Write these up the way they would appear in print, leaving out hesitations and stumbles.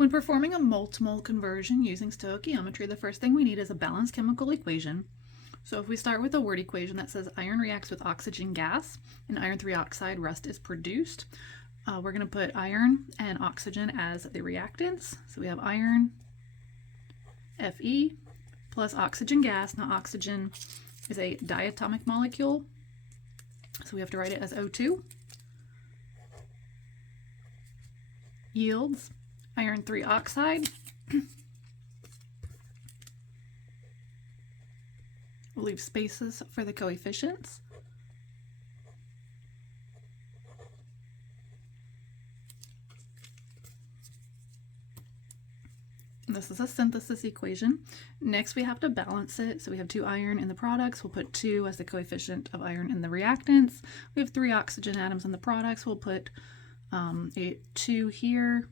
When performing a multimole conversion using stoichiometry, the first thing we need is a balanced chemical equation. So if we start with a word equation that says iron reacts with oxygen gas and iron 3 oxide rust is produced, we're going to put iron and oxygen as the reactants. So we have iron Fe plus oxygen gas. Now oxygen is a diatomic molecule, so we have to write it as O2. Yields iron 3 oxide. We'll leave spaces for the coefficients. This is a synthesis equation. Next we have to balance it. So we have 2 iron in the products. We'll put 2 as the coefficient of iron in the reactants. We have 3 oxygen atoms in the products. We'll put a 2 here.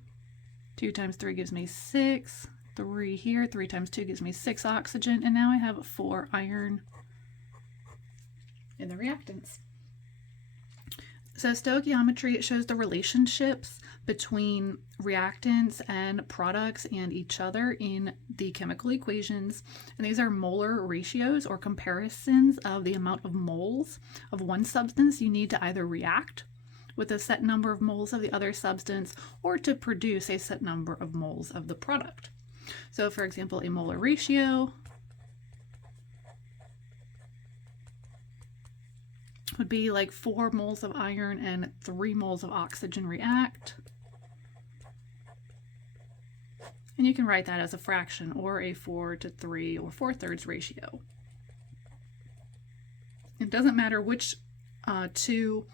2 times 3 gives me 6. 3 here. 3 times 2 gives me 6 oxygen. And now I have 4 iron in the reactants. So stoichiometry, it shows the relationships between reactants and products and each other in the chemical equations. And these are molar ratios or comparisons of the amount of moles of one substance you need to either react with a set number of moles of the other substance or to produce a set number of moles of the product. So for example, a molar ratio would be like 4 moles of iron and 3 moles of oxygen react. And you can write that as a fraction or a 4:3 or 4/3 ratio. It doesn't matter which 2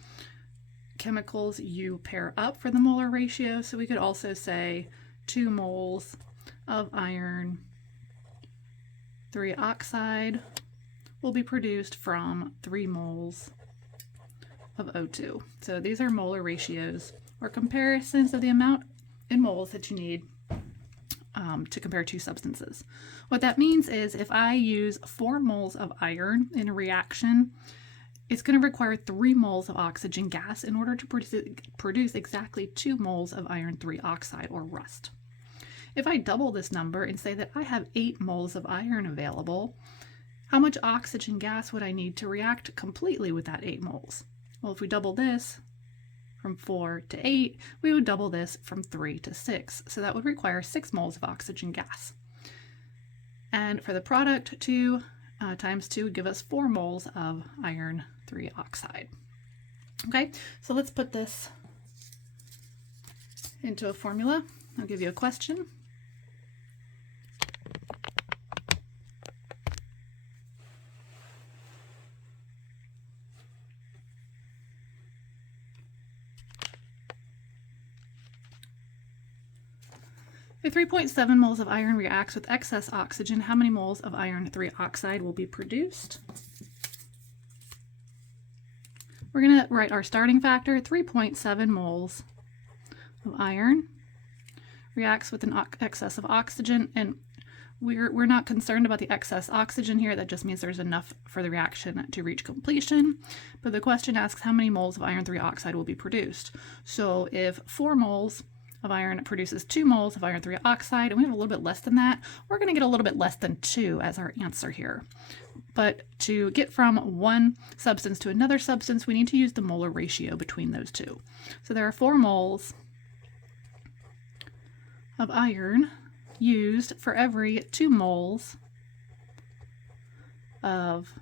chemicals you pair up for the molar ratio. So we could also say 2 moles of iron 3 oxide will be produced from 3 moles of O2. So these are molar ratios or comparisons of the amount in moles that you need to compare 2 substances. What that means is if I use 4 moles of iron in a reaction, it's going to require 3 moles of oxygen gas in order to produce exactly 2 moles of iron 3 oxide or rust. If I double this number and say that I have 8 moles of iron available, how much oxygen gas would I need to react completely with that 8 moles? Well, if we double this from 4 to 8, we would double this from 3 to 6. So that would require 6 moles of oxygen gas. And for the product, 2 times 2 would give us 4 moles of iron 3 oxide. Okay, so let's put this into a formula. I'll give you a question. If 3.7 moles of iron reacts with excess oxygen, how many moles of iron 3 oxide will be produced? We're going to write our starting factor, 3.7 moles of iron reacts with an excess of oxygen, and we're not concerned about the excess oxygen here. That just means there's enough for the reaction to reach completion. But the question asks how many moles of iron 3 oxide will be produced. So if 4 moles of iron produces 2 moles of iron 3 oxide, and we have a little bit less than that, we're going to get a little bit less than 2 as our answer here. But to get from one substance to another substance, we need to use the molar ratio between those two. So there are 4 moles of iron used for every 2 moles of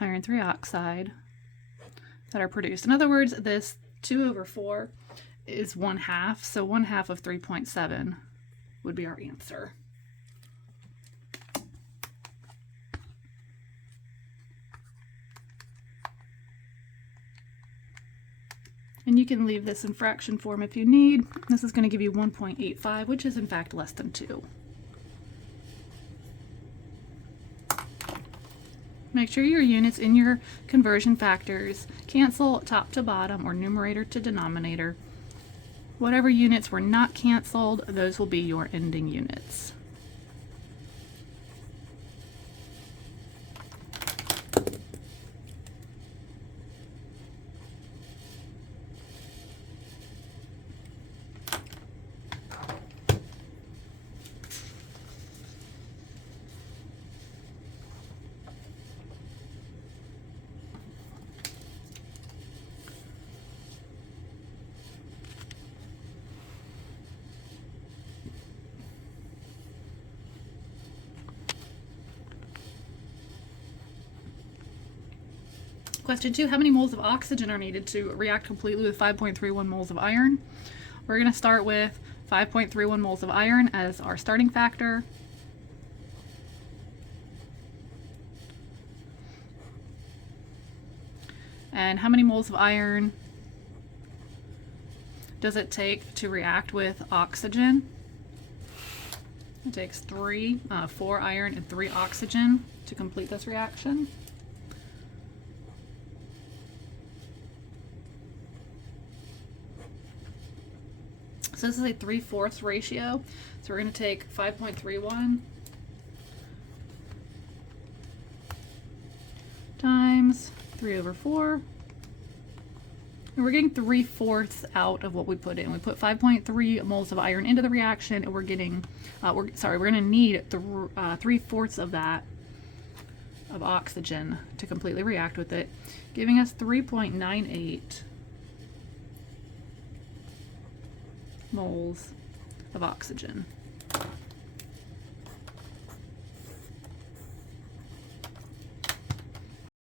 iron 3 oxide that are produced. In other words, this 2 over 4 is 1/2, so 1/2 of 3.7 would be our answer. And you can leave this in fraction form if you need. This is going to give you 1.85, which is in fact less than 2. Make sure your units in your conversion factors cancel top to bottom or numerator to denominator. Whatever units were not canceled, those will be your ending units. Question 2, how many moles of oxygen are needed to react completely with 5.31 moles of iron? We're going to start with 5.31 moles of iron as our starting factor. And how many moles of iron does it take to react with oxygen? It takes 4 iron and 3 oxygen to complete this reaction. So this is a 3/4 ratio. So we're going to take 5.31 times 3/4. And we're getting 3/4 out of what we put in. We put 5.3 moles of iron into the reaction, and we're getting, we're going to need 3/4 of that of oxygen to completely react with it, giving us 3.98 moles of oxygen.